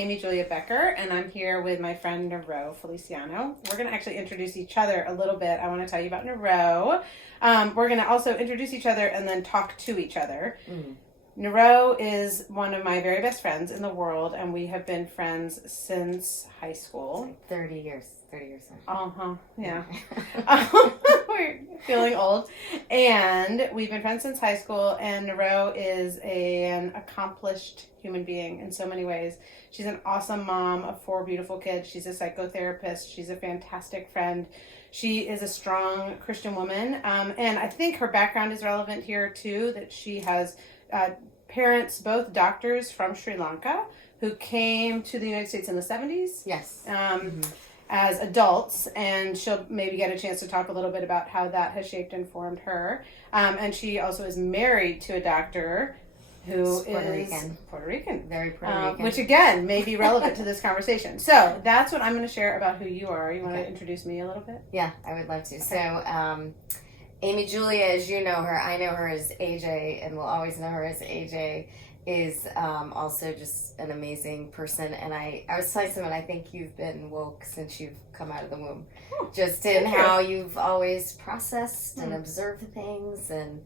Amy Julia Becker, and I'm here with my friend Niro Feliciano. We're going to actually introduce each other a little bit. I want to tell you about Niro. We're going to also introduce each other and then talk to each other. Niro is one of my very best friends in the world, and we have been friends since high school. It's like 30 years. 30 years. Yeah. We're feeling old. And we've been friends since high school, and Niro is an accomplished human being in so many ways. She's an awesome mom of 4 beautiful kids. She's a psychotherapist. She's a fantastic friend. She is a strong Christian woman. And I think her background is relevant here, too, that she has parents, both doctors from Sri Lanka, who came to the United States in the 70s. Yes. As adults, and she'll maybe get a chance to talk a little bit about how that has shaped and formed her. And she also is married to a doctor who is Puerto Rican. Very Puerto Rican. Which, again, may be relevant to this conversation. So that's what I'm going to share about who you are. You want to introduce me a little bit? Yeah, I would love to. Okay. So, Amy Julia, as you know her, I know her as AJ, and will always know her as AJ, is also just an amazing person. And I was telling someone, I think you've been woke since you've come out of the womb. Just in how you've always processed and observed things. And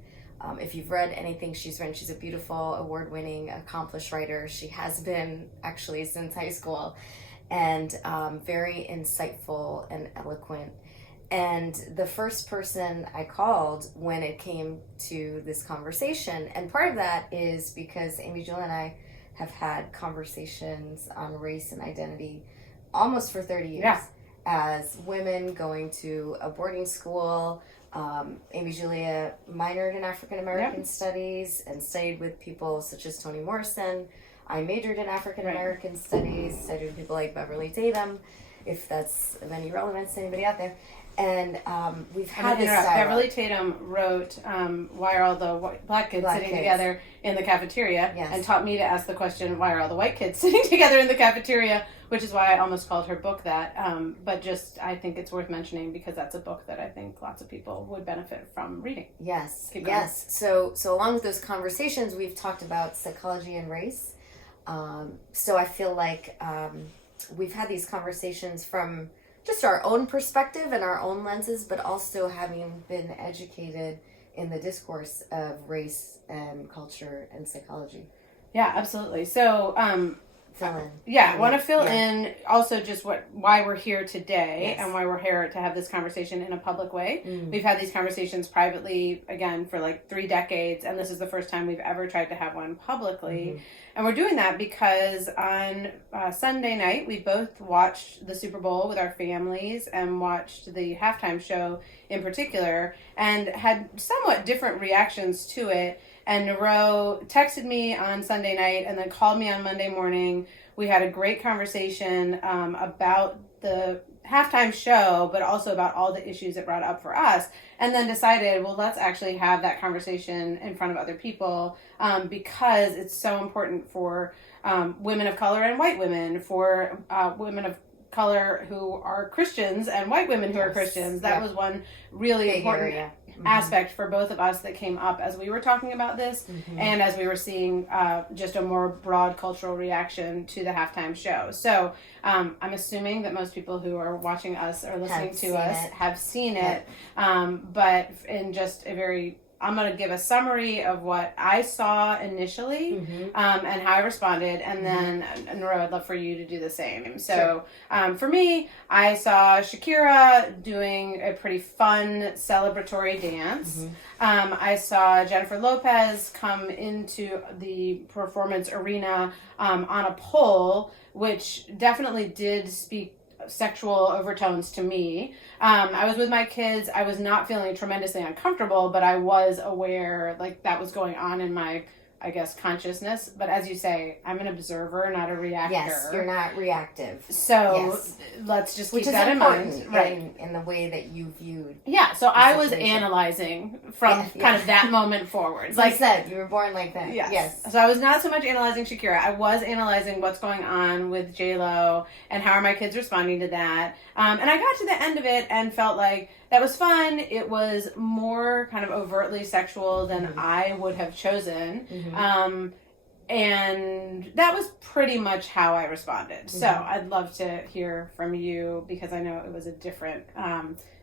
if you've read anything she's written, she's a beautiful, award-winning, accomplished writer. She has been, actually, since high school. And very insightful and eloquent. And the first person I called when it came to this conversation, and part of that is because Amy Julia and I have had conversations on race and identity almost for 30 years as women going to a boarding school. Amy Julia minored in African American studies and studied with people such as Toni Morrison. I majored in African American studies, studied with people like Beverly Tatum, if that's of any relevance to anybody out there. And we've had this dialogue. Beverly Tatum wrote Why Are All the Black Kids Sitting Together in the Cafeteria, and taught me to ask the question, why are all the white kids sitting together in the cafeteria, which is why I almost called her book that. But just, I think it's worth mentioning because that's a book that I think lots of people would benefit from reading. Yes, yes. So along with those conversations, we've talked about psychology and race. So I feel like we've had these conversations from just our own perspective and our own lenses, but also having been educated in the discourse of race and culture and psychology. Yeah, absolutely. So, fill in. Yeah, I want to fill in also just why we're here today and why we're here to have this conversation in a public way. We've had these conversations privately, again, for like 3 decades, and this is the first time we've ever tried to have one publicly. And we're doing that because on Sunday night, we both watched the Super Bowl with our families and watched the halftime show in particular and had somewhat different reactions to it. And Niro texted me on Sunday night and then called me on Monday morning. We had a great conversation about the halftime show, but also about all the issues it brought up for us. And then decided, well, let's actually have that conversation in front of other people because it's so important for women of color and white women, for women of color who are Christians and white women who are Christians. That was one really important aspect for both of us that came up as we were talking about this and as we were seeing just a more broad cultural reaction to the halftime show. So I'm assuming that most people who are watching us or listening to us have seen it, but in just a very... I'm going to give a summary of what I saw initially and how I responded, and then, Niro, I'd love for you to do the same. So for me, I saw Shakira doing a pretty fun celebratory dance. I saw Jennifer Lopez come into the performance arena on a pole, which definitely did speak sexual overtones to me. I was with my kids. I was not feeling tremendously uncomfortable, but I was aware like that was going on in my, I guess, consciousness. But as you say, I'm an observer, not a reactor. Yes, you're not reactive. So let's just keep that in mind. Right. In the way that you viewed. Yeah, so I was analyzing from kind of that moment forward. Like I said, you were born like that. Yes. So I was not so much analyzing Shakira. I was analyzing what's going on with J-Lo and how are my kids responding to that. And I got to the end of it and felt like that was fun. It was more kind of overtly sexual than I would have chosen. And that was pretty much how I responded. So I'd love to hear from you, because I know it was a different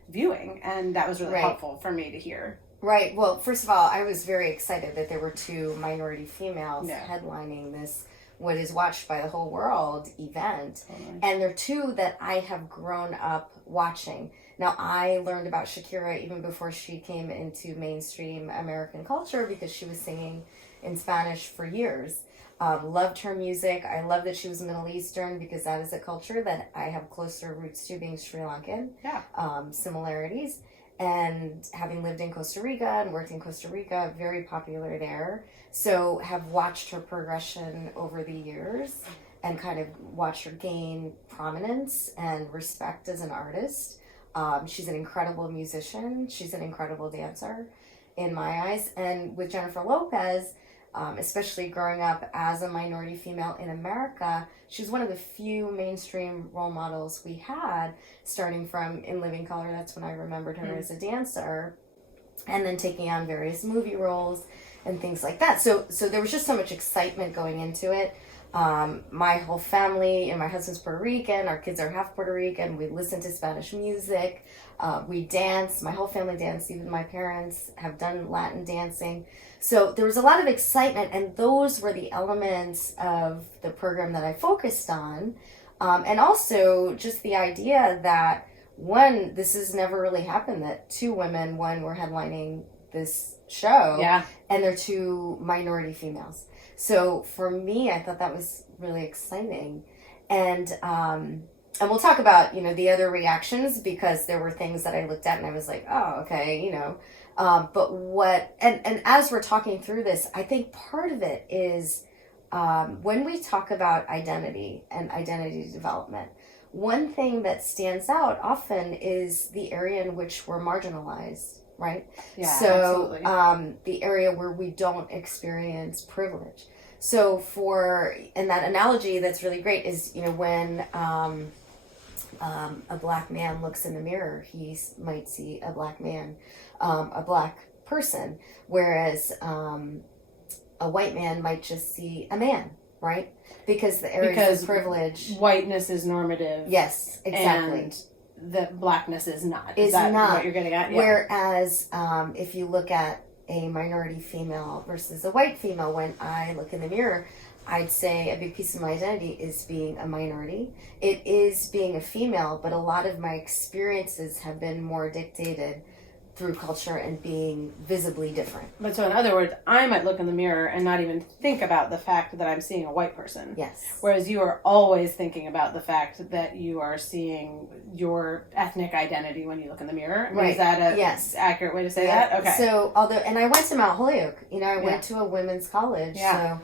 viewing, and that was really helpful for me to hear. Right. Well, first of all, I was very excited that there were two minority females headlining this, what is watched by the whole world event. And they're two that I have grown up watching. Now, I learned about Shakira even before she came into mainstream American culture, because she was singing in Spanish for years. Loved her music. I love that she was Middle Eastern, because that is a culture that I have closer roots to, being Sri Lankan. Similarities. And having lived in Costa Rica and worked in Costa Rica, very popular there. So have watched her progression over the years and kind of watched her gain prominence and respect as an artist. She's an incredible musician. She's an incredible dancer in my eyes. And with Jennifer Lopez, especially growing up as a minority female in America, she was one of the few mainstream role models we had, starting from In Living Color. That's when I remembered her as a dancer, and then taking on various movie roles and things like that. So there was just so much excitement going into it. My whole family, and my husband's Puerto Rican, our kids are half Puerto Rican, we listen to Spanish music, we dance, my whole family danced, even my parents have done Latin dancing. So there was a lot of excitement, and those were the elements of the program that I focused on. And also just the idea that, one, this has never really happened, that two women, were headlining this show, and they're two minority females. So for me, I thought that was really exciting. And we'll talk about, the other reactions, because there were things that I looked at and I was like, oh, okay, but and as we're talking through this, I think part of it is when we talk about identity and identity development, one thing that stands out often is the area in which we're marginalized, right? Yeah, so absolutely. The area where we don't experience privilege. So and that analogy that's really great is, when a black man looks in the mirror, he might see a black man, a black person, whereas a white man might just see a man, right? Because the areas of privilege. Whiteness is normative. Yes, exactly. And the blackness is not. Is that not what you're getting at? Yeah. Whereas if you look at a minority female versus a white female, when I look in the mirror, I'd say a big piece of my identity is being a minority. It is being a female, but a lot of my experiences have been more dictated through culture and being visibly different. But so in other words, I might look in the mirror and not even think about the fact that I'm seeing a white person. Yes. Whereas you are always thinking about the fact that you are seeing your ethnic identity when you look in the mirror. I mean, is that a accurate way to say that? Okay. So, and I went to Mount Holyoke. I went to a women's college. Yeah. So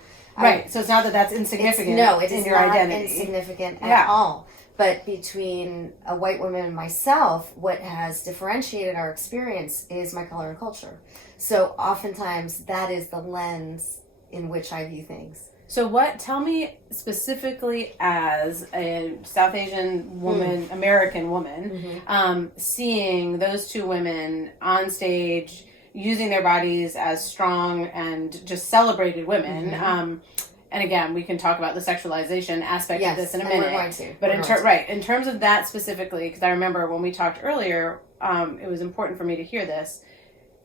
so it's not that that's insignificant. No, it is your not identity. Insignificant at all. But between a white woman and myself, what has differentiated our experience is my color and culture. So oftentimes that is the lens in which I view things. So tell me specifically, as a South Asian woman, American woman, seeing those two women on stage, using their bodies as strong and just celebrated women. And again, we can talk about the sexualization aspect of this in a minute. We're going to. But in terms of that specifically, because I remember when we talked earlier, it was important for me to hear this.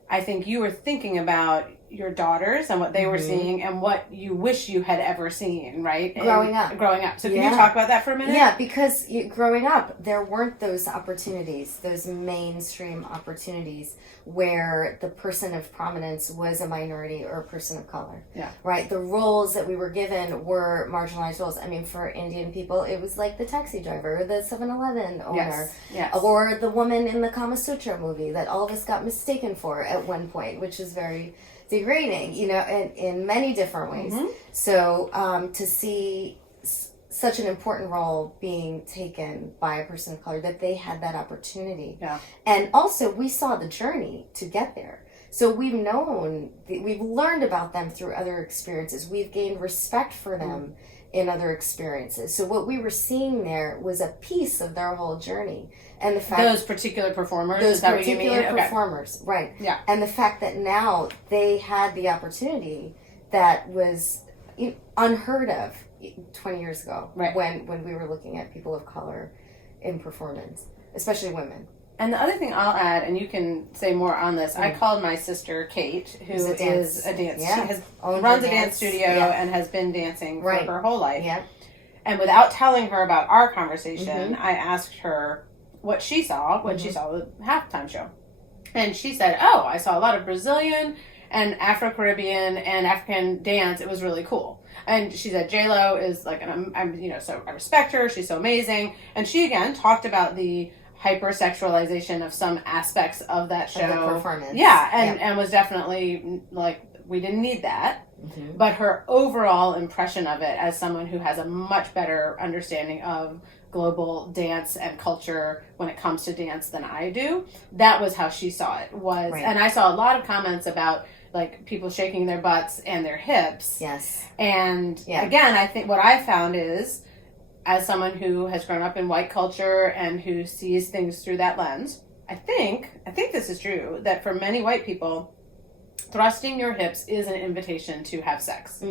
I think you were thinking about your daughters and what they were seeing and what you wish you had ever seen, right? Growing up. So can you talk about that for a minute? Yeah, because growing up, there weren't those opportunities, those mainstream opportunities where the person of prominence was a minority or a person of color. Yeah. Right? The roles that we were given were marginalized roles. I mean, for Indian people, it was like the taxi driver or the 7-Eleven owner. Yes. Or the woman in the Kama Sutra movie that all of us got mistaken for at one point, which is very degrading, in many different ways. So to see such an important role being taken by a person of color, that they had that opportunity. Yeah. And also we saw the journey to get there. So we've learned about them through other experiences. We've gained respect for them in other experiences. So what we were seeing there was a piece of their whole journey. And the fact those particular performers, those is that particular what you mean? performers, right? Yeah. And the fact that now they had the opportunity that was unheard of 20 years ago, right. when we were looking at people of color in performance, especially women. And the other thing I'll add, and you can say more on this, I called my sister Kate, who is a dance. Yeah. She runs a dance studio and has been dancing for her whole life. Yeah. And without telling her about our conversation, I asked her what she saw when she saw the halftime show. And she said, "Oh, I saw a lot of Brazilian and Afro-Caribbean and African dance. It was really cool." And she said, "J-Lo is like, so I respect her. She's so amazing." And she again talked about the hypersexualization of some aspects of that show. Of the performance. Yeah, and was definitely like, we didn't need that. Mm-hmm. But her overall impression of it as someone who has a much better understanding of global dance and culture when it comes to dance than I do, that was how she saw it. And I saw a lot of comments about like people shaking their butts and their hips. Yes. And again, I think what I found is, as someone who has grown up in white culture and who sees things through that lens, I think this is true, that for many white people, thrusting your hips is an invitation to have sex.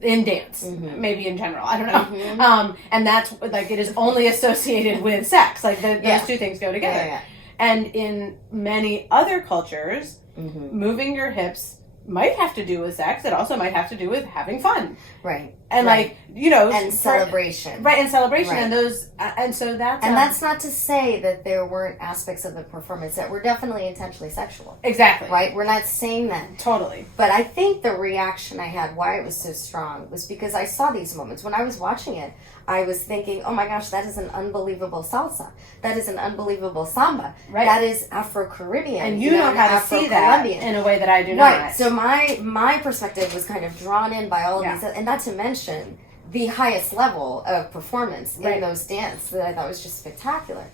In dance, maybe in general, I don't know. And that's like, it is only associated with sex. Like those two things go together. Yeah. And in many other cultures, moving your hips might have to do with sex. It also might have to do with having fun. Right. And and celebration. Right, and celebration. Right. And those, and so that's... And that's not to say that there weren't aspects of the performance that were definitely intentionally sexual. Exactly. Right? We're not saying that. Totally. But I think the reaction I had, why it was so strong, was because I saw these moments. When I was watching it, I was thinking, oh my gosh, that is an unbelievable salsa. That is an unbelievable samba. Right. That is Afro-Caribbean. And you know how to see that in a way that I do not. Right. So my perspective was kind of drawn in by all of these, and not to mention the highest level of performance in those dance that I thought was just spectacular.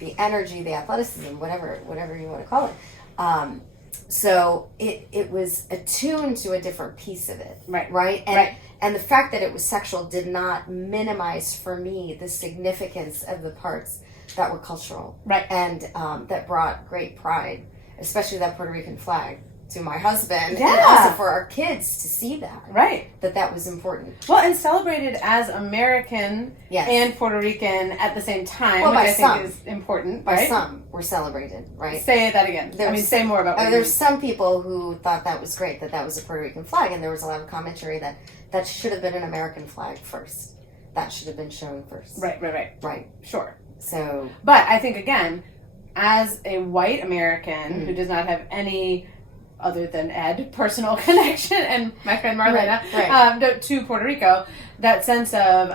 The energy, the athleticism, whatever you want to call it. So it was attuned to a different piece of it. Right? And the fact that it was sexual did not minimize for me the significance of the parts that were cultural. Right. And that brought great pride, especially that Puerto Rican flag, to my husband, and also for our kids to see that. Right. That was important. Well, and celebrated as American and Puerto Rican at the same time, which I think is important. By some were celebrated, right? Say that again. Say more about what there's some people who thought that was great, that was a Puerto Rican flag, and there was a lot of commentary that should have been an American flag first. That should have been shown first. Right. Sure. So... But I think, again, as a white American who does not have any... other than Ed, personal connection, and my friend Marlena, to Puerto Rico, that sense of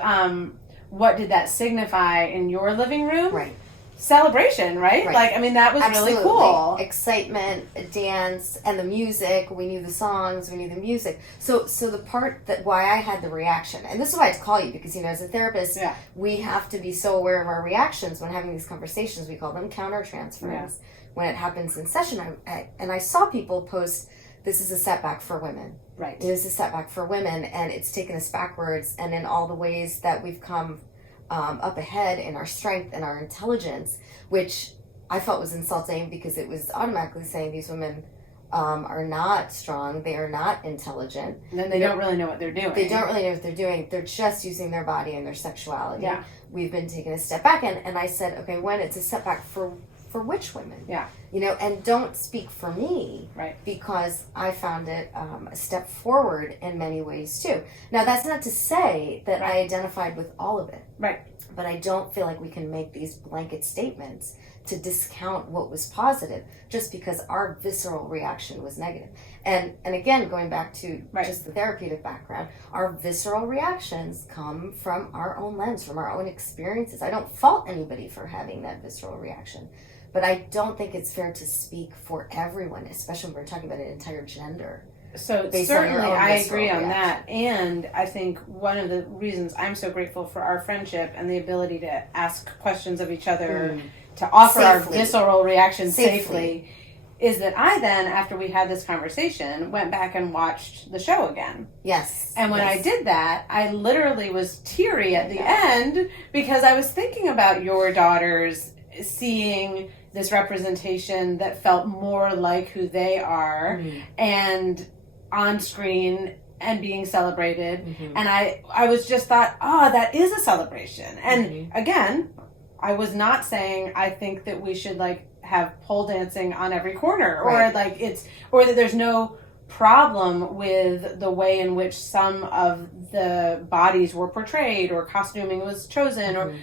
what did that signify in your living room? Right. Celebration, right? Like, I mean, that was really cool. Excitement, dance, and the music. We knew the songs, we knew the music. So the part that why I had the reaction, and this is why I had to call you, because, as a therapist, we have to be so aware of our reactions when having these conversations. We call them countertransference. Yeah. When it happens in session, I saw people post, "This is a setback for women." Right. It is a setback for women, and it's taken us backwards. And in all the ways that we've come up ahead in our strength and our intelligence, which I felt was insulting because it was automatically saying these women are not strong, they are not intelligent. And then they don't really know what they're doing. They don't really know what they're doing. They're just using their body and their sexuality. Yeah. We've been taking a step back, and I said, okay, when it's a setback for which women? Yeah. And don't speak for me. Right. Because I found it a step forward in many ways too. Now, that's not to say that I identified with all of it. Right. But I don't feel like we can make these blanket statements to discount what was positive just because our visceral reaction was negative. And again, going back to just the therapeutic background, our visceral reactions come from our own lens, from our own experiences. I don't fault anybody for having that visceral reaction. But I don't think it's fair to speak for everyone, especially when we're talking about an entire gender. So certainly I agree on that. And I think one of the reasons I'm so grateful for our friendship and the ability to ask questions of each other, to offer our visceral reactions safely, is that I then, after we had this conversation, went back and watched the show again. Yes. And when I did that, I literally was teary at the end because I was thinking about your daughters seeing this representation that felt more like who they are, and on screen and being celebrated. And I was just thought, oh, that is a celebration. And again, I was not saying I think that we should like have pole dancing on every corner, or like or that there's no problem with the way in which some of the bodies were portrayed or costuming was chosen, or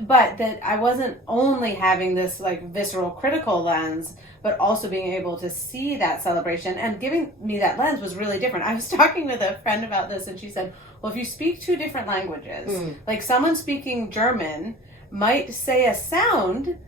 but that I wasn't only having this like visceral critical lens, but also being able to see that celebration, and giving me that lens was really different. I was talking with a friend about this, and she said, well, if you speak two different languages, like someone speaking German might say a sound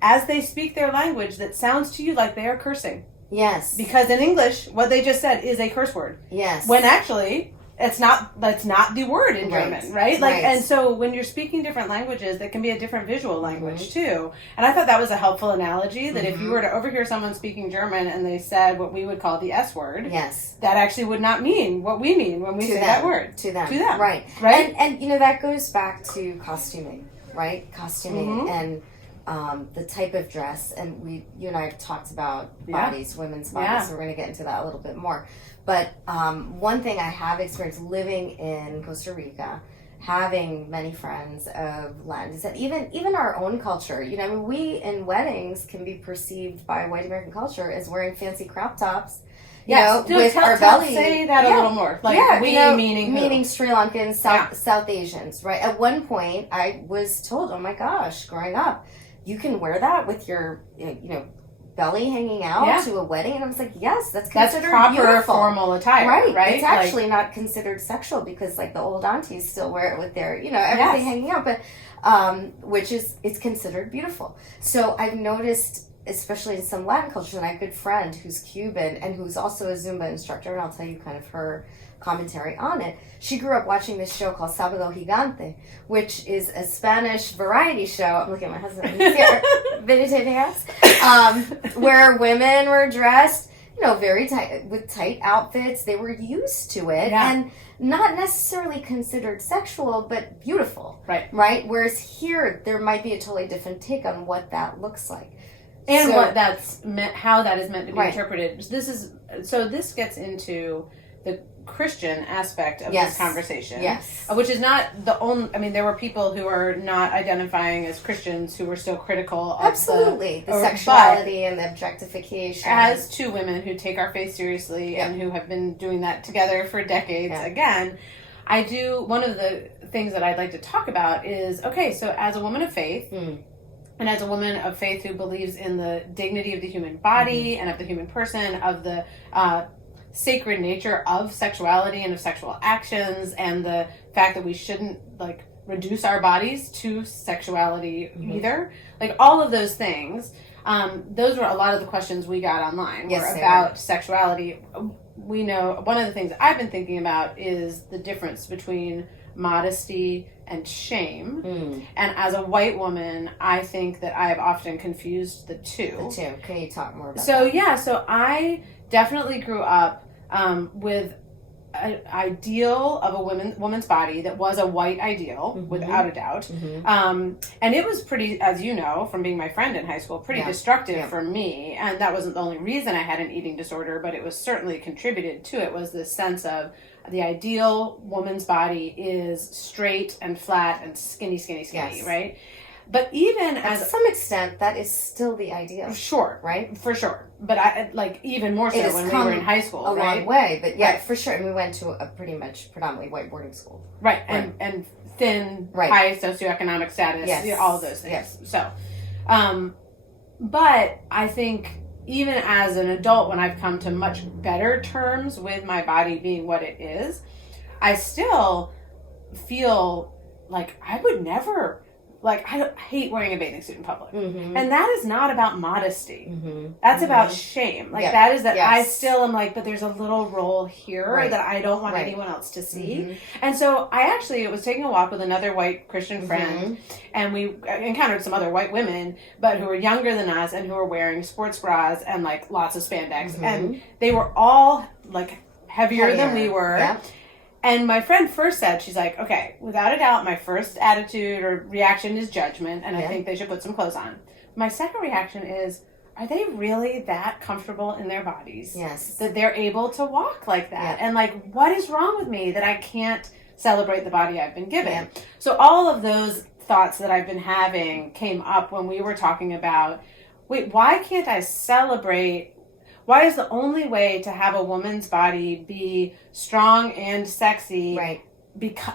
as they speak their language that sounds to you like they are cursing. Yes. Because in English, what they just said is a curse word. Yes. When actually, that's not the word in German, right? Like, and so when you're speaking different languages, that can be a different visual language too. And I thought that was a helpful analogy, that if you were to overhear someone speaking German and they said what we would call the S word, that actually would not mean what we mean when we say that word. To them. Right. And you know, that goes back to costuming, right? Costuming and the type of dress, and you and I have talked about bodies, women's bodies, so we're going to get into that a little bit more. But one thing I have experienced living in Costa Rica, having many friends of land, is that even our own culture, you know, I mean, we in weddings can be perceived by white American culture as wearing fancy crop tops. You know, with our belly. Say that a little more. Like we, meaning Sri Lankans, South Asians, right? At one point, I was told, "Oh my gosh!" Growing up, you can wear that with your, belly hanging out to a wedding, and I was like, "Yes, that's proper beautiful. Formal attire, right? It's actually not considered sexual because, like, the old aunties still wear it with their, everything hanging out, but it's considered beautiful. So I've noticed, especially in some Latin cultures, and I have a good friend who's Cuban and who's also a Zumba instructor, and I'll tell you kind of her commentary on it. She grew up watching this show called Sábado Gigante, which is a Spanish variety show. I'm looking at my husband here, videotaping us, where women were dressed, very tight, with tight outfits. They were used to it, and not necessarily considered sexual, but beautiful. Right? Whereas here, there might be a totally different take on what that looks like. And what that's meant, how that is meant to be interpreted. This gets into the Christian aspect of this conversation. Which is not the only, I mean, there were people who are not identifying as Christians who were still critical of the sexuality and the objectification. As two women who take our faith seriously and who have been doing that together for decades, again, one of the things that I'd like to talk about is, okay, so as a woman of faith, and as a woman of faith who believes in the dignity of the human body and of the human person, of the sacred nature of sexuality and of sexual actions, and the fact that we shouldn't like reduce our bodies to sexuality either, like all of those things, those were a lot of the questions we got online were about sexuality. We know one of the things I've been thinking about is the difference between modesty and shame. And as a white woman, I think that I have often confused the two. Can you talk more about that? So I definitely grew up with an ideal of a woman's body that was a white ideal, without a doubt. And it was pretty, as you know, from being my friend in high school, pretty destructive for me. And that wasn't the only reason I had an eating disorder, but it was certainly contributed to it, was this sense of the ideal woman's body is straight and flat and skinny, right? But even to some extent, that is still the ideal. Sure. Right? For sure. But I even more so when we were in high school, a long way. But for sure. And we went to a predominantly white boarding school. Right. And thin, high socioeconomic status, all of those things. So, but I think even as an adult, when I've come to much better terms with my body being what it is, I still feel like I would never... Like, I hate wearing a bathing suit in public. And that is not about modesty. That's about shame. Like, that is that I still am like, but there's a little role here that I don't want anyone else to see. And so I actually was taking a walk with another white Christian friend, and we encountered some other white women, but who were younger than us and who were wearing sports bras and, like, lots of spandex. And they were all, like, heavier than we were. And my friend first said, she's like, okay, without a doubt, my first attitude or reaction is judgment, and I think they should put some clothes on. My second reaction is, are they really that comfortable in their bodies? Yes. That they're able to walk like that? Yeah. And like, what is wrong with me that I can't celebrate the body I've been given? Yeah. So all of those thoughts that I've been having came up when we were talking about, wait, why can't I celebrate? Why is the only way to have a woman's body be strong and sexy, right,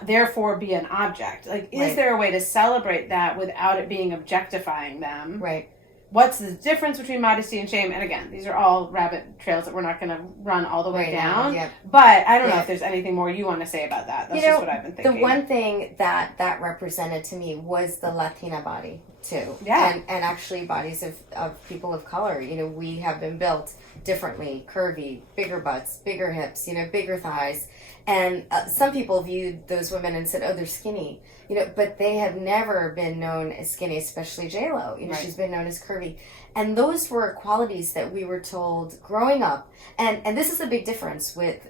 therefore be an object? Like, is right. there a way to celebrate that without it being objectifying them? Right. What's the difference between modesty and shame? And again, these are all rabbit trails that we're not going to run all the way down. Yep. But I don't know if there's anything more you want to say about that. That's you know, just what I've been thinking. The one thing that represented to me was the Latina body, too. Yeah. And actually bodies of people of color. You know, we have been built differently, curvy, bigger butts, bigger hips, you know, bigger thighs. And some people viewed those women and said, oh, they're skinny. You know, but they have never been known as skinny, especially J-Lo. You know, she's been known as curvy. And those were qualities that we were told growing up. And this is a big difference with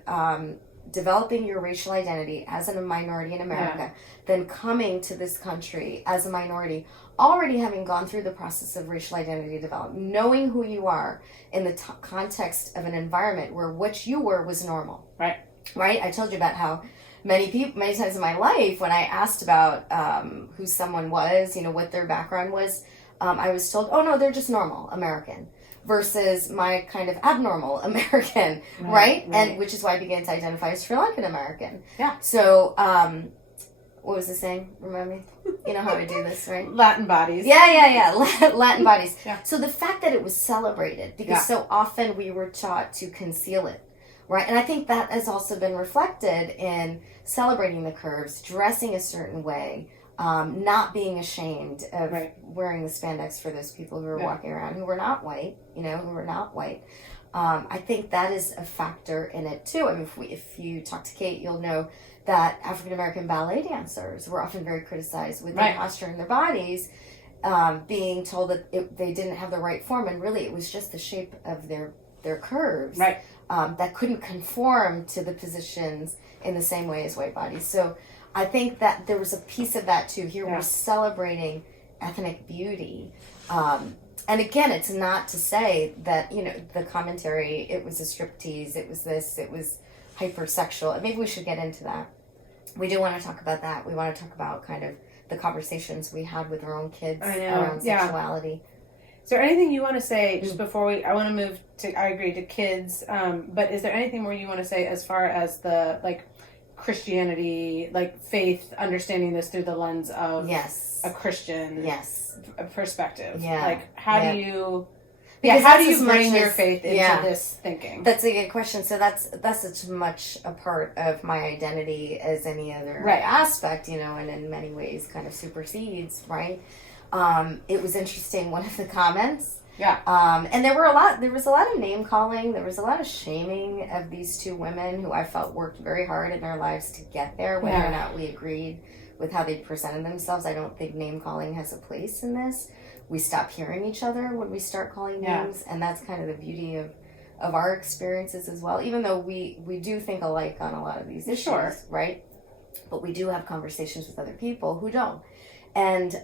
developing your racial identity as a minority in America, then coming to this country as a minority, already having gone through the process of racial identity development, knowing who you are in the context of an environment where what you were was normal. Right. Right? I told you about how many times in my life, when I asked about who someone was, you know, what their background was, I was told, oh, no, they're just normal American, versus my kind of abnormal American, right? And which is why I began to identify as Sri Lankan American. Yeah. So, what was the saying? Remind me? You know how to do this, right? Latin bodies. Yeah. Latin bodies. Yeah. So the fact that it was celebrated, because so often we were taught to conceal it. Right, and I think that has also been reflected in celebrating the curves, dressing a certain way, not being ashamed of wearing the spandex for those people who are walking around who were not white, I think that is a factor in it too. I mean, if you talk to Kate, you'll know that African American ballet dancers were often very criticized with their posture and their bodies, being told that they didn't have the right form, and really it was just the shape of their curves. Right. That couldn't conform to the positions in the same way as white bodies. So I think that there was a piece of that too. Here we're celebrating ethnic beauty. And again, it's not to say that, you know, the commentary, it was a striptease, it was this, it was hypersexual. Maybe we should get into that. We do want to talk about that. We want to talk about kind of the conversations we had with our own kids around sexuality. Is there anything you want to say just before I want to move to, I agree, to kids, but is there anything more you want to say as far as the, like, Christianity, like, faith, understanding this through the lens of a Christian perspective? Yeah. Like, how do you... Because how do you bring your faith into this thinking? That's a good question. So that's as much a part of my identity as any other aspect, you know, and in many ways kind of supersedes, right? It was interesting, one of the comments. Yeah. And there was a lot of name calling. There was a lot of shaming of these two women who I felt worked very hard in their lives to get there, whether or not we agreed with how they presented themselves. I don't think name calling has a place in this. We stop hearing each other when we start calling names, and that's kind of the beauty of our experiences as well, even though we do think alike on a lot of these issues, right? But we do have conversations with other people who don't. And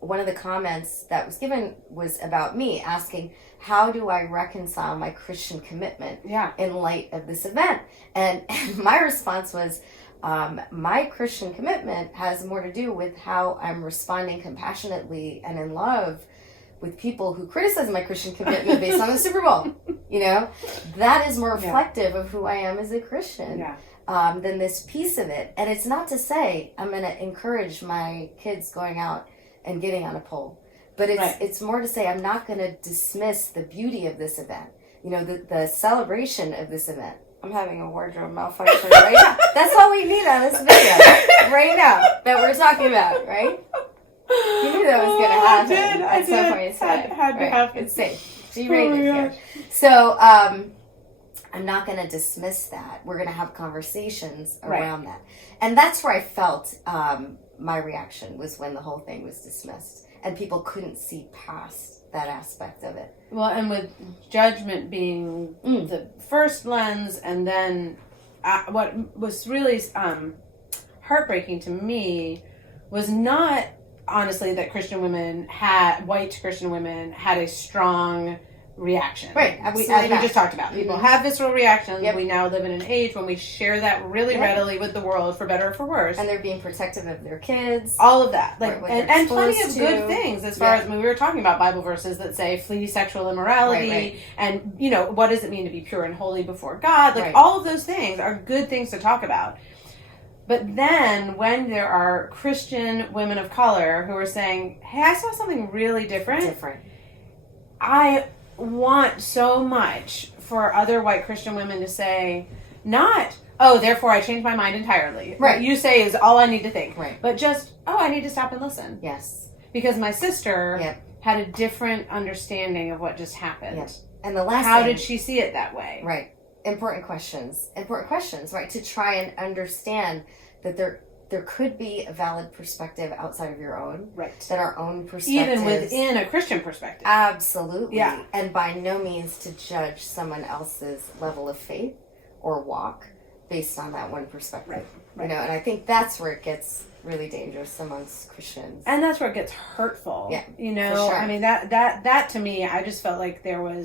one of the comments that was given was about me asking, how do I reconcile my Christian commitment in light of this event? And my response was, my Christian commitment has more to do with how I'm responding compassionately and in love with people who criticize my Christian commitment based on the Super Bowl. You know, that is more reflective of who I am as a Christian than this piece of it. And it's not to say I'm going to encourage my kids going out and getting on a pole, but it's more to say I'm not going to dismiss the beauty of this event. You know, the celebration of this event. I'm having a wardrobe malfunction right now. That's all we need on this video right now that we're talking about, right? You knew that was going to happen at some point in time. Had to happen. It's safe. G-rated here. So I'm not going to dismiss that. We're going to have conversations around that. And that's where I felt my reaction was when the whole thing was dismissed and people couldn't see past that aspect of it. Well, and with judgment being the first lens, and then what was really heartbreaking to me was not honestly that white Christian women had a strong reaction. Right, absolutely. As we just talked about. People have visceral reactions. Yep. We now live in an age when we share that really readily with the world, for better or for worse. And they're being protective of their kids. All of that. Like, and plenty of to. good things as far as, we were talking about Bible verses that say flee sexual immorality. Right. And, what does it mean to be pure and holy before God? Like, all of those things are good things to talk about. But then when there are Christian women of color who are saying, hey, I saw something really different. I want so much for other white Christian women to say, not, oh, therefore I changed my mind entirely. Right. What you say is all I need to think. Right. But just, I need to stop and listen. Yes. Because my sister had a different understanding of what just happened. Yes. And the last How did she see it that way? Right. Important questions, right? To try and understand that there could be a valid perspective outside of your own. Right. That our own perspectives. Even within a Christian perspective. Absolutely. Yeah. And by no means to judge someone else's level of faith or walk based on that one perspective. Right. And I think that's where it gets really dangerous amongst Christians. And that's where it gets hurtful. Yeah. For sure. I mean, that to me, I just felt like there were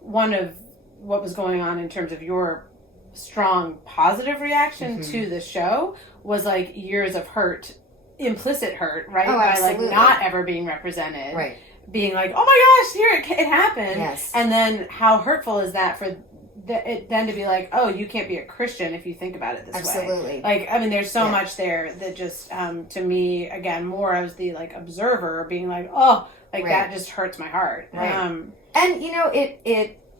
one of what was going on in terms of your strong positive reaction to the show was like years of hurt, implicit hurt, right? By like not ever being represented, right? Being like, oh my gosh, here it happened, yes. And then how hurtful is that for it then to be like, oh, you can't be a Christian if you think about it this way. Absolutely. Like, I mean, there's so much there that just to me, again, more as the like observer being like, oh, like that just hurts my heart. Right. And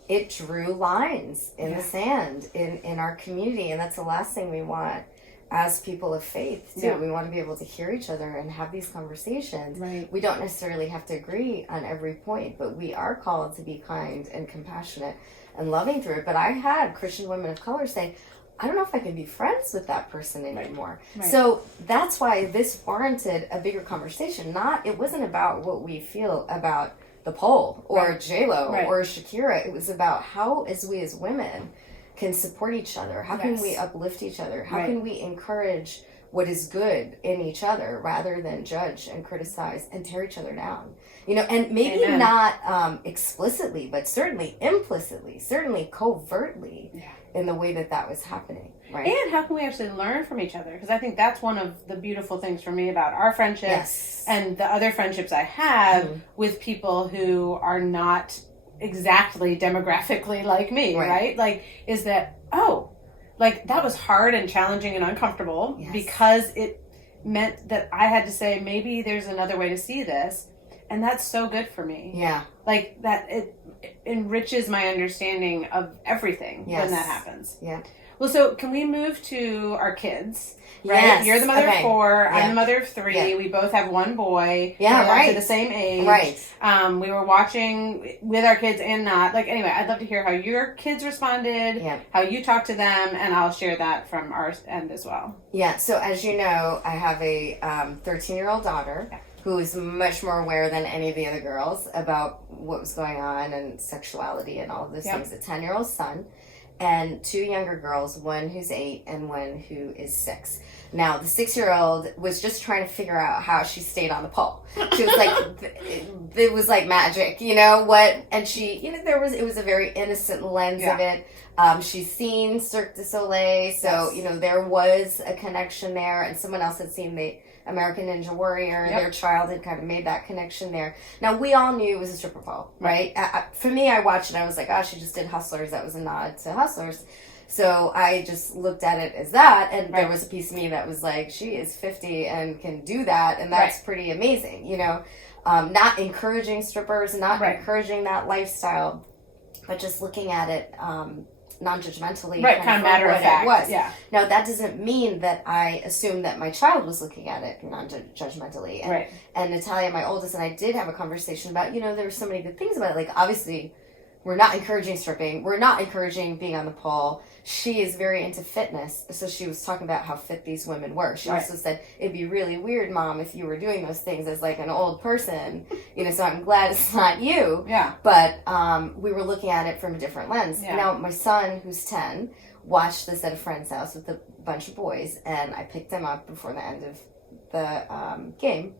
it drew lines in the sand in our community, and that's the last thing we want as people of faith too. We want to be able to hear each other and have these conversations. Right. We don't necessarily have to agree on every point, but we are called to be kind and compassionate and loving through it. But I had Christian women of color say, I don't know if I can be friends with that person anymore. Right. So that's why this warranted a bigger conversation. It wasn't about what we feel about the poll or J-Lo or Shakira. It was about how we as women can support each other. How can we uplift each other? How can we encourage what is good in each other rather than judge and criticize and tear each other down? And maybe not explicitly, but certainly implicitly, certainly covertly in the way that was happening. Right. And how can we actually learn from each other? Because I think that's one of the beautiful things for me about our friendship and the other friendships I have with people who are not exactly demographically like me, right? Like, is that, that was hard and challenging and uncomfortable because it meant that I had to say, maybe there's another way to see this. And that's so good for me. Yeah. Like, that it enriches my understanding of everything when that happens. Yeah. Well, so can we move to our kids? Right? Yes. You're the mother of 4. I'm the mother of 3. Yeah. We both have one boy. Yeah, right. To the same age. Right. We were watching with our kids and not. Like, anyway, I'd love to hear how your kids responded, how you talked to them, and I'll share that from our end as well. Yeah, so as you know, I have a 13-year-old daughter who is much more aware than any of the other girls about what was going on and sexuality and all of those things. A 10-year-old son. And 2 younger girls, one who's 8 and one who is 6. Now, the 6-year-old was just trying to figure out how she stayed on the pole. She was like, it was like magic, and she, it was a very innocent lens of it. She's seen Cirque du Soleil, so, there was a connection there, and someone else had seen the American Ninja Warrior, and their child had kind of made that connection there. Now, we all knew it was a stripper pole, right? For me, I watched it, I was like, she just did Hustlers. That was a nod to Hustlers. So I just looked at it as that, and there was a piece of me that was like, she is 50 and can do that, and that's pretty amazing, Not encouraging strippers, not encouraging that lifestyle, but just looking at it non-judgmentally. Right, kind of matter of fact. It was. Yeah. Now, that doesn't mean that I assumed that my child was looking at it non-judgmentally. And Natalia, my oldest, and I did have a conversation about, there were so many good things about it. Like, obviously, we're not encouraging stripping. We're not encouraging being on the pole. She is very into fitness, so she was talking about how fit these women were. She also said, it'd be really weird, Mom, if you were doing those things as like an old person, so I'm glad it's not you. Yeah. But we were looking at it from a different lens. Yeah. Now, my son, who's 10, watched this at a friend's house with a bunch of boys, and I picked him up before the end of the game,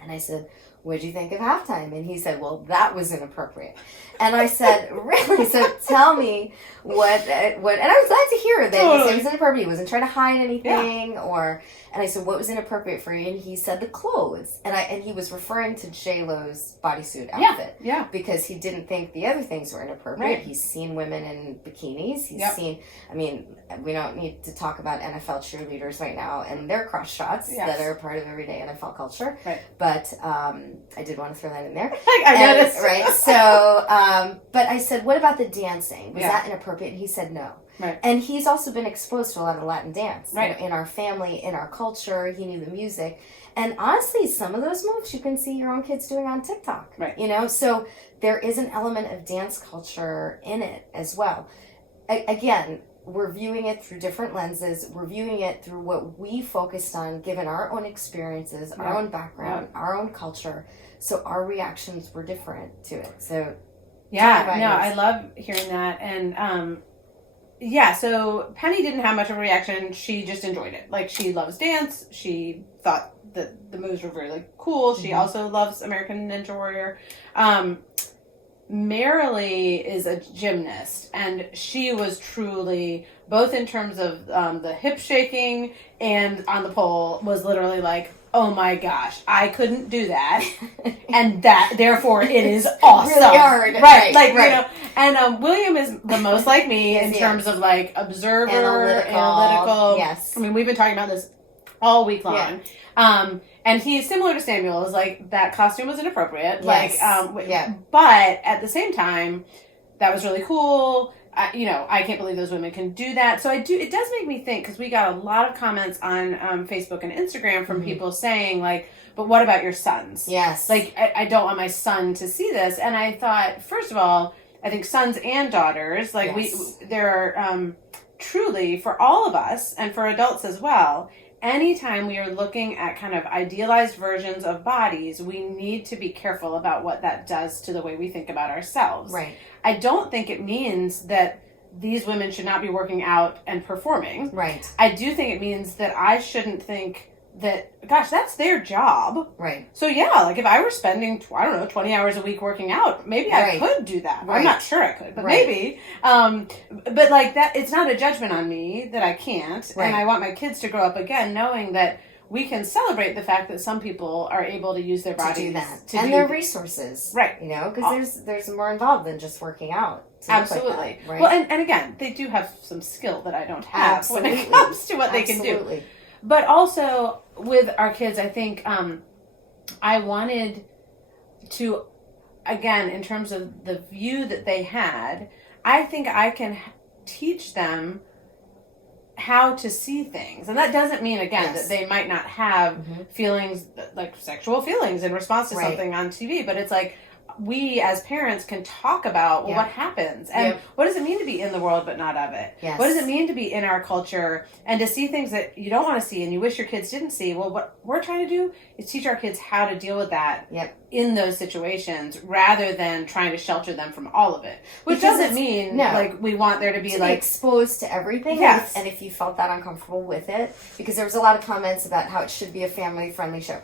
and I said, "What'd you think of halftime?" And he said, "Well, that was inappropriate." And I said, "Really? So tell me what?" And I was glad to hear that he said it was inappropriate. He wasn't trying to hide anything, And I said, "What was inappropriate for you?" And he said, "The clothes." And he was referring to J-Lo's bodysuit outfit, because he didn't think the other things were inappropriate. Right. He's seen women in bikinis. He's seen. I mean, we don't need to talk about NFL cheerleaders right now and their cross shots that are part of everyday NFL culture. Right. But I did want to throw that in there. I noticed. Right. So. But I said, "What about the dancing? Was that inappropriate?" And he said no. Right. And he's also been exposed to a lot of Latin dance in our family, in our culture. He knew the music. And honestly, some of those moves you can see your own kids doing on TikTok. Right. So there is an element of dance culture in it as well. Again, we're viewing it through different lenses. We're viewing it through what we focused on, given our own experiences, our own background, our own culture. So our reactions were different to it. So... Yeah, no, I love hearing that. And, so Penny didn't have much of a reaction. She just enjoyed it. Like, she loves dance. She thought that the moves were really cool. She also loves American Ninja Warrior. Marilee is a gymnast, and she was truly, both in terms of the hip shaking and on the pole, was literally like, "Oh my gosh, I couldn't do that," and that therefore it is awesome. Really hard, right? Like you know. And William is the most like me in terms of like observer, analytical. Yes, I mean we've been talking about this all week long. Yeah. And he's similar to Samuel. Is like that costume was inappropriate. Yes. But at the same time, that was really cool. I can't believe those women can do that. So it does make me think, because we got a lot of comments on Facebook and Instagram from people saying like, "But what about your sons?" Yes. Like, I don't want my son to see this. And I thought, first of all, I think sons and daughters, like there are truly, for all of us and for adults as well, anytime we are looking at kind of idealized versions of bodies, we need to be careful about what that does to the way we think about ourselves. Right. I don't think it means that these women should not be working out and performing. Right. I do think it means that I shouldn't think that, gosh, that's their job. Right. So yeah, like if I were spending, 20 hours a week working out, maybe I could do that. Right. I'm not sure I could, but maybe. But like that, it's not a judgment on me that I can't. Right. And I want my kids to grow up again knowing that we can celebrate the fact that some people are able to use their bodies to do that. And their resources. Right. Because there's more involved than just working out. Absolutely. Like that, right? Well, and again, they do have some skill that I don't have when it comes to what they can do. But also, with our kids, I think I wanted to, again, in terms of the view that they had, I think I can teach them how to see things. And that doesn't mean, again, that they might not have feelings, like sexual feelings in response to something on TV, but it's like, we as parents can talk about what happens and what does it mean to be in the world but not of it. Yes. What does it mean to be in our culture and to see things that you don't want to see and you wish your kids didn't see. Well, what we're trying to do is teach our kids how to deal with that in those situations rather than trying to shelter them from all of it. Which doesn't mean like we want there to be like exposed to everything. Yes. And if you felt that uncomfortable with it, because there was a lot of comments about how it should be a family friendly show.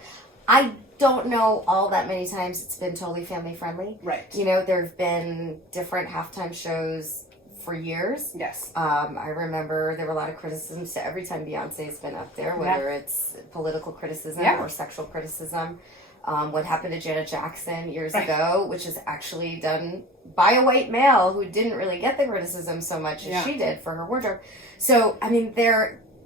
I don't know all that many times it's been totally family friendly. Right. There have been different halftime shows for years. Yes. I remember there were a lot of criticisms to every time Beyonce's been up there, whether it's political criticism or sexual criticism. What happened to Janet Jackson years ago, which is actually done by a white male who didn't really get the criticism so much as she did for her wardrobe. So, I mean,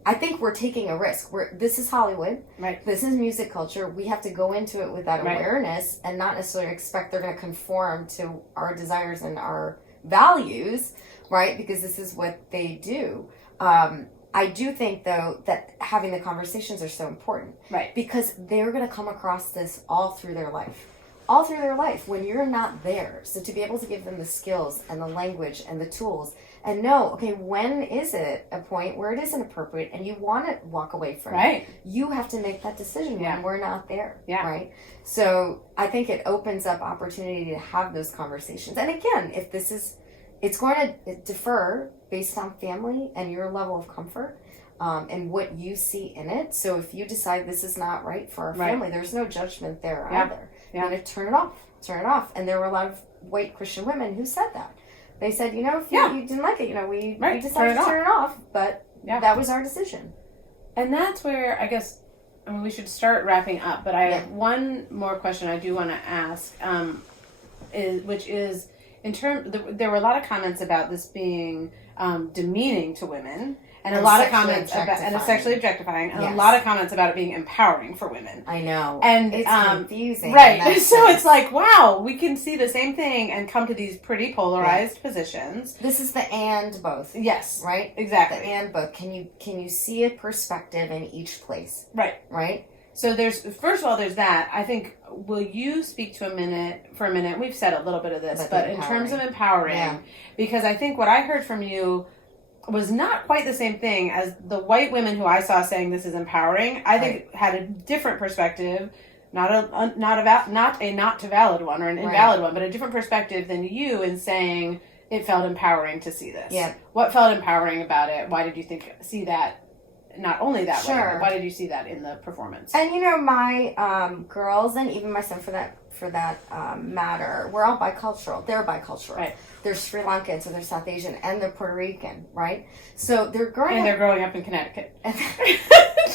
I think we're taking a risk. This is Hollywood. Right. This is music culture. We have to go into it with that awareness and not necessarily expect they're going to conform to our desires and our values, right? Because this is what they do. I do think, though, that having the conversations are so important. Right. Because they're going to come across this all through their life. All through their life when you're not there. So to be able to give them the skills and the language and the tools and know, okay, when is it a point where it isn't appropriate and you want to walk away from it? You have to make that decision when we're not there. Yeah. Right? So I think it opens up opportunity to have those conversations. And again, if this is it's going to differ based on family and your level of comfort. And what you see in it. So if you decide this is not right for our family, there's no judgment there either. You're going to turn it off. And there were a lot of white Christian women who said that. They said, you know, if you didn't like it, you know, we decided to turn it off, but that was our decision. And that's where, I guess, I mean, we should start wrapping up, but I have one more question I do want to ask, which is, there were a lot of comments about this being demeaning to women. And a lot of comments about, and it's sexually objectifying, and a lot of comments about it being empowering for women. I know. And it's confusing. Right. So it's like, wow, we can see the same thing and come to these pretty polarized positions. This is the and both. Yes. Right? Exactly. The and both. Can you see a perspective in each place? Right. Right? So first of all, there's that. I think, will you speak for a minute? We've said a little bit of this, but in terms of empowering, because I think what I heard from you was not quite the same thing as the white women who I saw saying this is empowering. I think had a different perspective, not a not valid one or an invalid one, but a different perspective than you in saying it felt empowering to see this. Yeah. What felt empowering about it? Why did you see that? Not only that way, but why did you see that in the performance? And you know, my girls and even my son for that matter, we're all bicultural. They're bicultural. Right. They're Sri Lankan, so they're South Asian, and they're Puerto Rican, right? So they're growing up in Connecticut.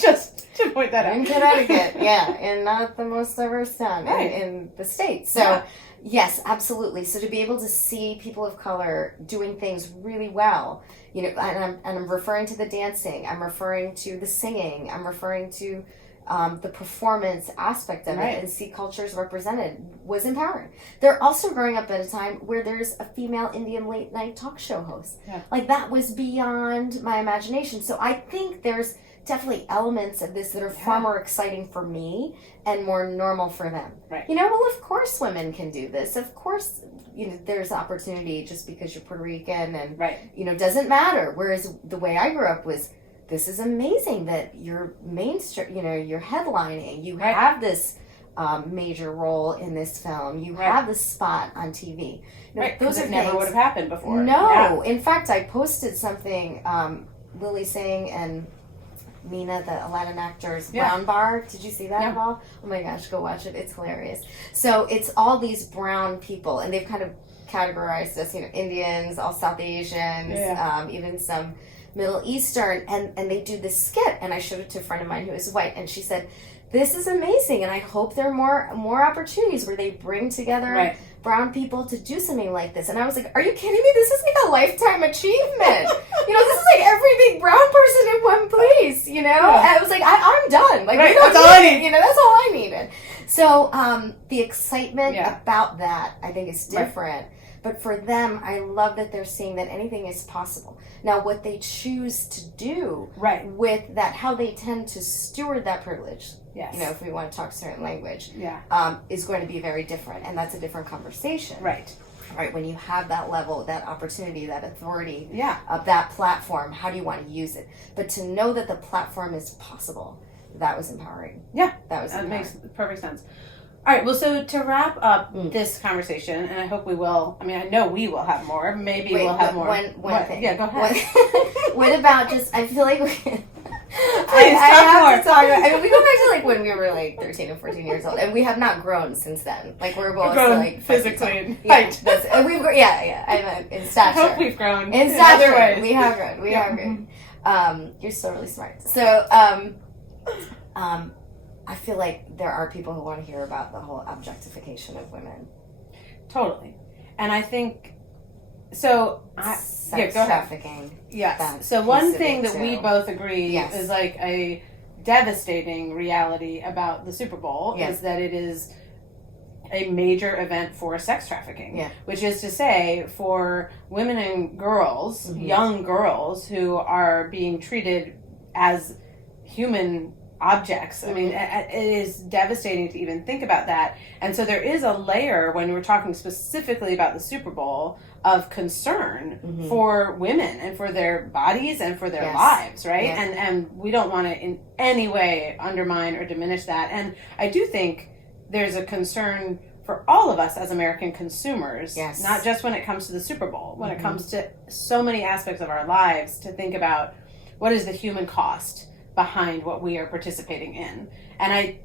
Just to point that out. In Connecticut, and not the most diverse town in the States. So yes, absolutely. So to be able to see people of color doing things really well, you know, and I'm referring to the dancing, I'm referring to the singing, I'm referring to the performance aspect of it, and see cultures represented was empowering. They're also growing up at a time where there's a female Indian late night talk show host. Yeah. Like that was beyond my imagination. So I think there's definitely elements of this that are far more exciting for me and more normal for them. Right. You know, well, of course women can do this. Of course, you know, there's opportunity just because you're Puerto Rican and, you know, doesn't matter. Whereas the way I grew up was, this is amazing that you're mainstream, you know, you're headlining. You have this major role in this film. You have this spot on TV. You know, those never would have happened before. No. In fact, I posted something, Lily Singh and Mina, the Aladdin actors, Brown Bar. Did you see that at all? Oh my gosh, go watch it. It's hilarious. So it's all these brown people, and they've kind of categorized us, you know, Indians, all South Asians, even some Middle Eastern, and they do this skit, and I showed it to a friend of mine who is white, and she said, this is amazing, and I hope there are more opportunities where they bring together brown people to do something like this. And I was like, are you kidding me? This is like a lifetime achievement. You know, this is like every big brown person in one place, you know? And I was like, I'm done. Like, that's all I need. You know, that's all I needed. So the excitement about that, I think, is different. But for them, I love that they're seeing that anything is possible. Now, what they choose to do with that, how they tend to steward that privilege, you know, if we want to talk certain language, is going to be very different. And that's a different conversation. Right, when you have that level, that opportunity, that authority of that platform, how do you want to use it? But to know that the platform is possible, that was empowering. Yeah, that makes perfect sense. All right, well, so to wrap up this conversation, and I hope we will, I mean, I know we will have more. Maybe we'll have more. One thing. Yeah, go ahead. What about just, I feel like I have to talk about, I mean, we go back to like when we were like 13 or 14 years old, and we have not grown since then. Like we're both like physically and height. And we've grown, I mean, in stature. I hope we've grown in stature. Other ways. We have grown. We have grown. You're so really smart. So, I feel like there are people who want to hear about the whole objectification of women. Totally. And I think, so... Sex trafficking. Yes. So one thing that we both agree is like a devastating reality about the Super Bowl is that it is a major event for sex trafficking. Which is to say, for women and girls, young girls, who are being treated as human objects. I mean, it is devastating to even think about that. And so there is a layer, when we're talking specifically about the Super Bowl, of concern for women and for their bodies and for their lives, right? And we don't want to in any way undermine or diminish that. And I do think there's a concern for all of us as American consumers, Yes. not just when it comes to the Super Bowl, when it comes to so many aspects of our lives, to think about what is the human cost behind what we are participating in. And I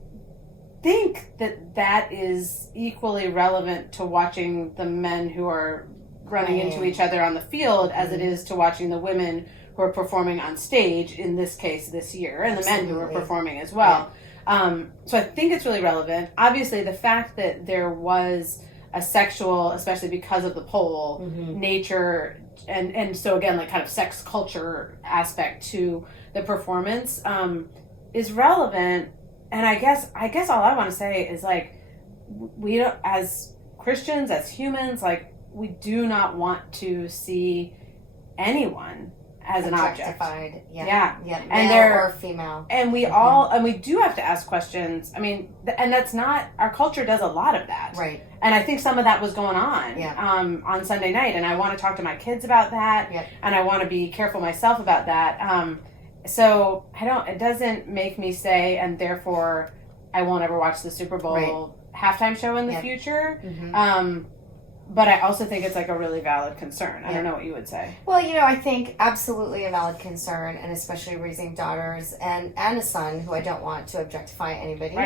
think that is equally relevant to watching the men who are running into each other on the field as it is to watching the women who are performing on stage, in this case this year, and the men who are performing as well. So I think it's really relevant. Obviously, the fact that there was a sexual, especially because of the poll, nature, and so again, like kind of sex culture aspect to the performance is relevant. And I guess all I want to say is, like, we don't, as Christians, as humans, like, we do not want to see anyone as an object. Yeah. And male or female. And we all, and we do have to ask questions. I mean, and that's not, our culture does a lot of that. Right. And I think some of that was going on on Sunday night. And I want to talk to my kids about that. Yep. And I want to be careful myself about that. So it doesn't make me say, and therefore I won't ever watch the Super Bowl halftime show in the future. But I also think it's like a really valid concern. I don't know what you would say. Well, I think absolutely a valid concern, and especially raising daughters and a son who I don't want to objectify anybody,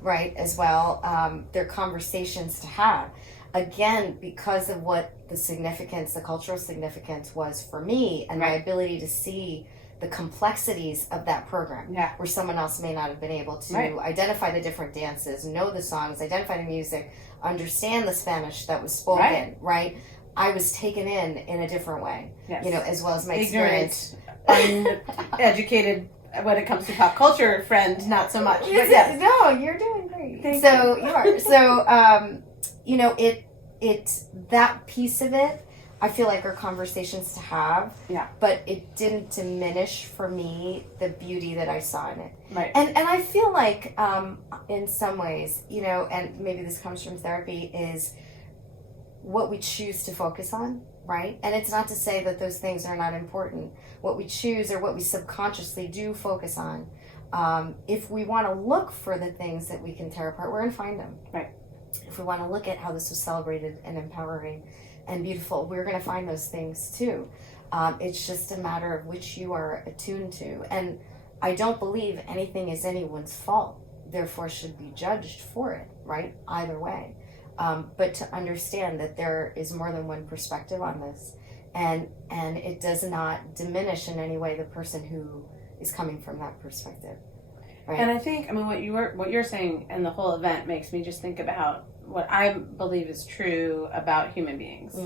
right, as well. They're conversations to have. Again, because of what the significance, the cultural significance was for me, and my ability to see the complexities of that program, where someone else may not have been able to identify the different dances, know the songs, identify the music, understand the Spanish that was spoken, right? I was taken in a different way, as well as my experience. Uneducated when it comes to pop culture, friend, not so much. But No, you're doing great. Thank you. You are. So, it that piece of it, I feel like are conversations to have. Yeah. But it didn't diminish for me the beauty that I saw in it. Right. And I feel like in some ways, and maybe this comes from therapy, is what we choose to focus on, right? And it's not to say that those things are not important. What we choose or what we subconsciously do focus on. If we want to look for the things that we can tear apart, we're going to find them. Right. If we want to look at how this was celebrated and empowering and beautiful, we're going to find those things too. It's just a matter of which you are attuned to. And I don't believe anything is anyone's fault, therefore should be judged for it, right? Either way. But to understand that there is more than one perspective on this, and it does not diminish in any way the person who is coming from that perspective. Right? And I think, what you're saying in the whole event makes me just think about what I believe is true about human beings.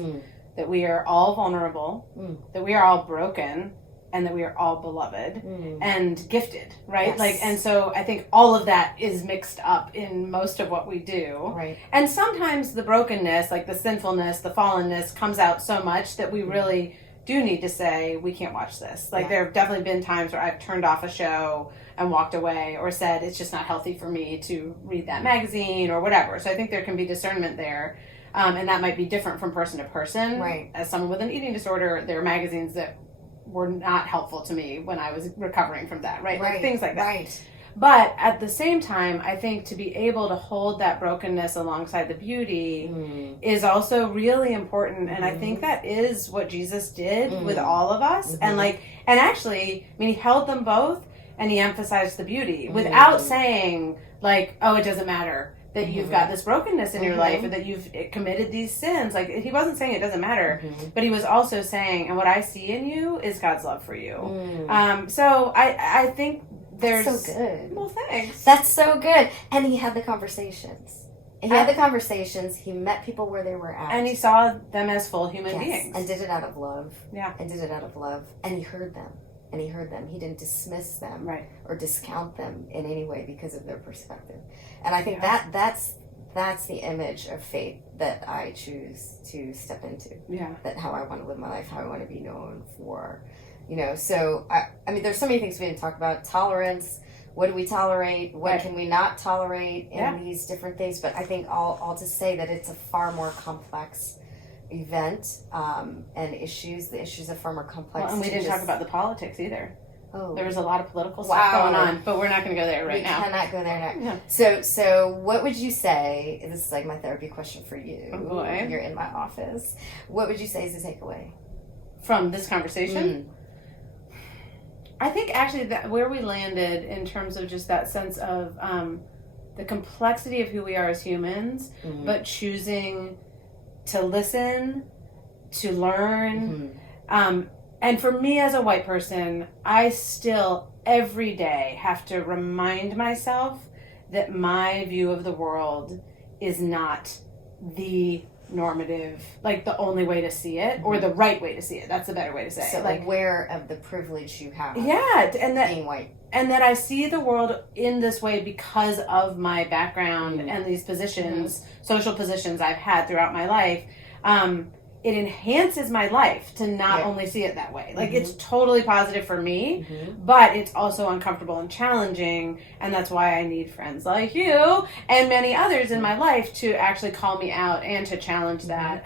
That we are all vulnerable, that we are all broken, and that we are all beloved and gifted, right? Yes. And so I think all of that is mixed up in most of what we do. Right. And sometimes the brokenness, like the sinfulness, the fallenness, comes out so much that we really do need to say, we can't watch this. Like there have definitely been times where I've turned off a show and walked away, or said it's just not healthy for me to read that magazine or whatever. So I think there can be discernment there. And that might be different from person to person. Right. As someone with an eating disorder, there are magazines that were not helpful to me when I was recovering from that, right? Like things like that. Right. But at the same time, I think to be able to hold that brokenness alongside the beauty is also really important. And I think that is what Jesus did with all of us. And actually, he held them both and he emphasized the beauty without saying, like, oh, it doesn't matter that you've got this brokenness in your life, or that you've committed these sins. Like, he wasn't saying it doesn't matter, but he was also saying, and what I see in you is God's love for you. So I think there's... That's so good. Well, thanks. That's so good. And he had the conversations. He had the conversations. He met people where they were at. And he saw them as full human beings. And did it out of love. Yeah. And did it out of love. And he heard them. He didn't dismiss them or discount them in any way because of their perspective. And I think that's the image of faith that I choose to step into. Yeah. That how I want to live my life, how I want to be known for. So there's so many things we didn't talk about. Tolerance. What do we tolerate? What can we not tolerate in these different things? But I think all to say that it's a far more complex event, and the issues are far more complex. Well, and we didn't talk about the politics either. There was a lot of political stuff going on, but we're not going to go there now. We cannot go there now. Yeah. So what would you say, this is like my therapy question for you. Oh boy. You're in my office. What would you say is the takeaway? From this conversation? I think actually that where we landed in terms of just that sense of the complexity of who we are as humans, but choosing to listen, to learn. And for me as a white person, I still every day have to remind myself that my view of the world is not the normative, like the only way to see it or the right way to see it. That's the better way to say it. So like aware of the privilege you have. Yeah, and that being white. And that I see the world in this way because of my background and these positions, social positions I've had throughout my life. It enhances my life to not only see it that way. Like it's totally positive for me, but it's also uncomfortable and challenging. And that's why I need friends like you and many others in my life to actually call me out and to challenge that.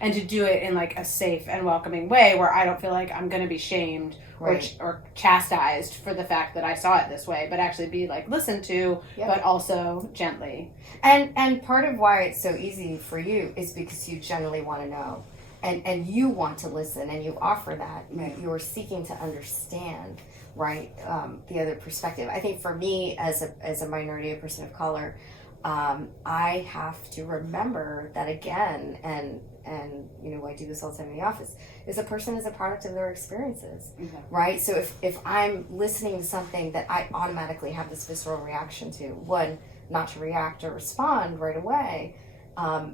And to do it in like a safe and welcoming way where I don't feel like I'm going to be shamed or chastised for the fact that I saw it this way, but actually be like listened to, but also gently. And part of why it's so easy for you is because you generally want to know. And you want to listen, and you offer that. You're seeking to understand, right, the other perspective. I think for me, as a minority, a person of color, I have to remember that again, and I do this all the time in the office, is a person is a product of their experiences, right? So if I'm listening to something that I automatically have this visceral reaction to, one, not to react or respond right away,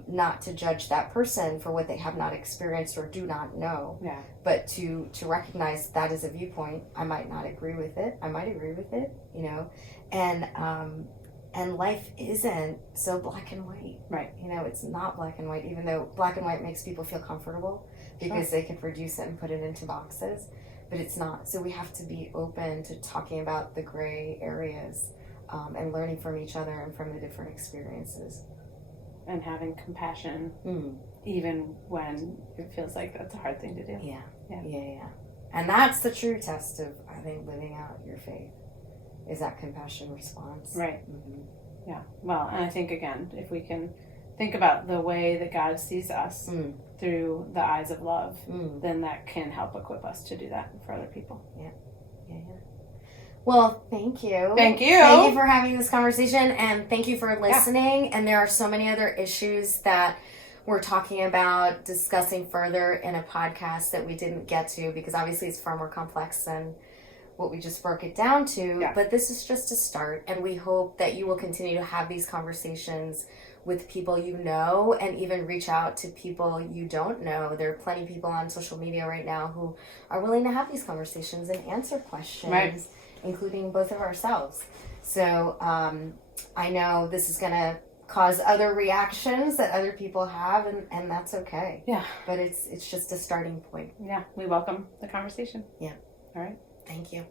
not to judge that person for what they have not experienced or do not know, but to recognize that is a viewpoint. I might not agree with it. I might agree with it, and life isn't so black and white. Right. It's not black and white, even though black and white makes people feel comfortable because they can reduce it and put it into boxes, but it's not. So we have to be open to talking about the gray areas and learning from each other and from the different experiences. And having compassion, even when it feels like that's a hard thing to do. Yeah. And that's the true test of, I think, living out your faith, is that compassion response. Right. Yeah. Well, and I think, again, if we can think about the way that God sees us through the eyes of love, then that can help equip us to do that for other people. Yeah. Well, thank you. Thank you. Thank you for having this conversation, and thank you for listening. Yeah. And there are so many other issues that we're talking about discussing further in a podcast that we didn't get to, because obviously it's far more complex than what we just broke it down to. Yeah. But this is just a start, and we hope that you will continue to have these conversations with people you know, and even reach out to people you don't know. There are plenty of people on social media right now who are willing to have these conversations and answer questions, including both of ourselves. So I know this is going to cause other reactions that other people have, and that's okay. Yeah. But it's just a starting point. Yeah, we welcome the conversation. Yeah. All right. Thank you.